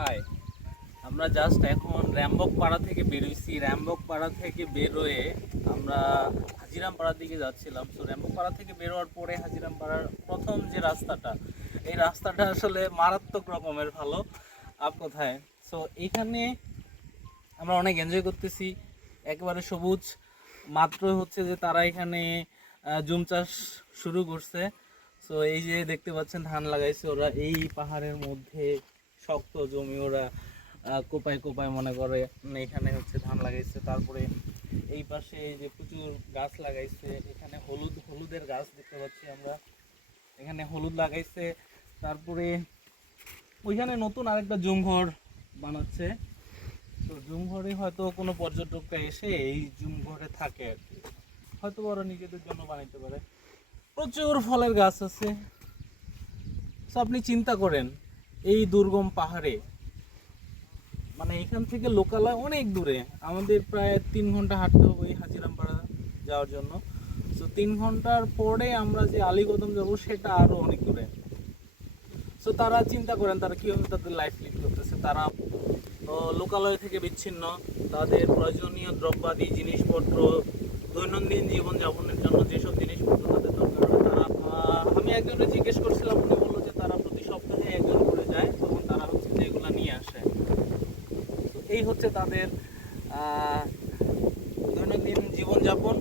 High, আমরা just এখন র্যাম্বক পাড়া থেকে বেরোইছি। র্যাম্বক পাড়া থেকে বেরোয়ে আমরা হাজিরাম পাড়ার দিকে যাচ্ছিলাম। সো র্যাম্বক পাড়া থেকে বেরোয়ার পরে হাজিরাম পাড়ার প্রথম যে রাস্তাটা, এই রাস্তাটা আসলে মারাত্মক রকমের ভালো। কোথায় সো এইখানে আমরা অনেক এনজয় করতেছি, একেবারে সবুজ। মাত্র হচ্ছে যে তারা এখানে জুম চাষ শুরু করছে। সো এই যে দেখতে পাচ্ছেন ধান লাগাইছে ওরা এই পাহাড়ের মধ্যে, শক্ত জমি ওরা কোপায় কোপায় মনে করে এখানে হচ্ছে ধান লাগাইছে। তারপরে এই পাশে এই যে প্রচুর গাছ লাগাইছে, এখানে হলুদের গাছ দেখতে পাচ্ছি আমরা, এখানে হলুদ লাগাইছে। তারপরে ওইখানে নতুন আরেকটা জুমঘর বানাচ্ছে। তো জুমঘরে হয়তো কোনো পর্যটকরা এসে এই জুমঘরে থাকে আর কি, হয়তো ওরা নিজেদের জন্য বানাইতে পারে। প্রচুর ফলের গাছ আছে। তো আপনি চিন্তা করেন এই দুর্গম পাহাড়ে, মানে এখান থেকে লোকালয় অনেক দূরে, আমাদের প্রায় 3 ঘন্টা হাঁটতে হবে এই হাজিরামপাড়া যাওয়ার জন্য। তো 3 ঘন্টার পরে আমরা যে আলীকদম যাব সেটা আরো অনেক দূরে। সো তারা চিন্তা করেন তারা কীভাবে তাদের লাইফ লিড করতেছে। তারা লোকালয় থেকে বিচ্ছিন্ন, তাদের প্রয়োজনীয় দ্রব্যাদি জিনিসপত্র, দৈনন্দিন জীবনযাপনের জন্য যেসব জিনিসপত্র তাদের দরকার হয় তারা, আমি একজনকে জিজ্ঞেস করছিলাম, উনি বললো যে তারা প্রতি সপ্তাহে একজন করে যায়, তখন তারা হচ্ছে যে এগুলো নিয়ে আসে। তো এই হচ্ছে তাদের দৈনন্দিন জীবনযাপন।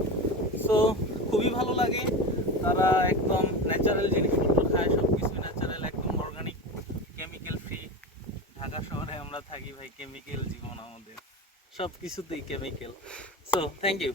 সো খুবই ভালো লাগে, তারা একদম ন্যাচারাল জিনিসপত্র খায়, সব কিছু ন্যাচারাল, একদম অর্গানিক, কেমিক্যাল ফ্রি। ঢাকা শহরে আমরা থাকি ভাই, কেমিক্যাল জীবন আমাদের, সব কিছুতেই কেমিক্যাল। So thank you.